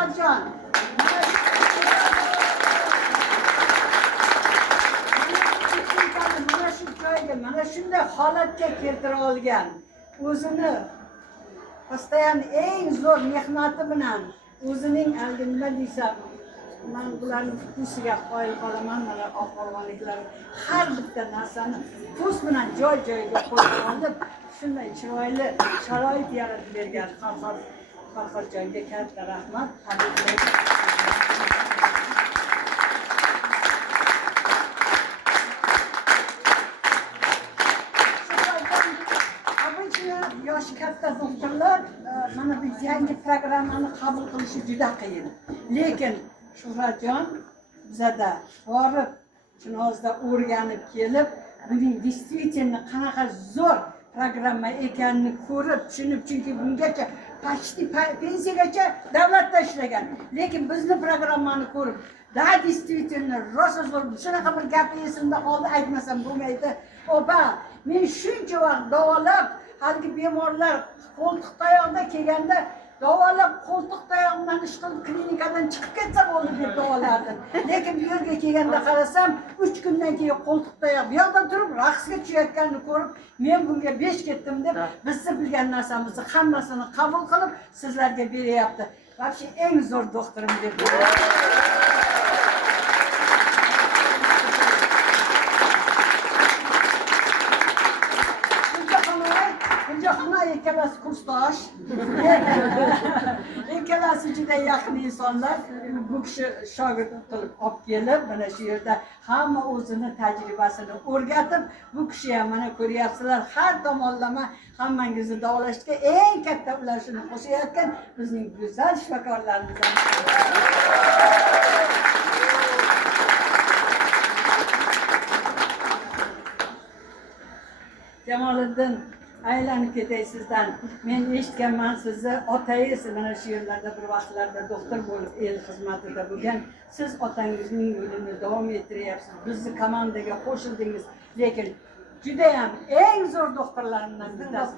Farhodjon. Mana shu joyga, mana shunday holatga keltira olgan. O'zini postoyan eng zo'r mehnati bilan o'zining nima desam, men bularning pusiga qoyil qolaman, mana oqolganliklari har bitta narsani pus bilan joy-joyiga qo'yib olib, shunday chiroyli sharoit yaratib bergan Farhodjonga katta rahmat. Yosh katta doktorlar mana bu yangi programmani qabul qilishi juda qiyin. Lekin Shuhratjon bizada borib, Chinozda o'rganib kelib, buning действительно qanaqa zo'r programma ekanini ko'rib, tushunib, chunki bungacha почти pensiyaga davlatda ishlagan. Lekin bizni programmani ko'rib, da действительно rosa zo'r, shunaqa bir gap esimda qoldi, aytmasam bo'lmaydi. Opa, men shuncha vaqt davolab, haligi bemorlar qo'ltiq tayoqda kelganda davolab qo'ltiq tayoq bilan ish qilib klinikadan chiqib ketsa bo'ldi deb davolardim. Lekin bu yerga kelganda qarasam, 3 kundan keyin qo'ltiq tayoq bu yoqda turib raqsga tushayotganini ko'rib, men bunga besh ketdim deb bizni bilgan narsamizni hammasini qabul qilib sizlarga beryapti. Вообще eng zo'r doktorim deb ikkalasi kursdosh, ikkalasi juda yaqin insonlar. Bu kishi shogird qilib olib kelib, mana shu yerda hamma o'zini tajribasini o'rgatib, bu kishi ham mana ko'ryapsizlar, har tomonlama hammangizni davolashga eng katta ulashini qo'shayotgan bizning go'zal shifokorlarimizdan. Jamoliddin, aylanib ketay sizdan. Men eshitganman, sizni otangiz mana shu yerlarda bir vaqtlarda doktor bo'lib el xizmatida bo'lgan. Siz otangizning yo'lini davom ettiryapsiz. Bizni komandaga qo'shildingiz, lekin juda ham eng zo'r doktorlarimdan bittasi.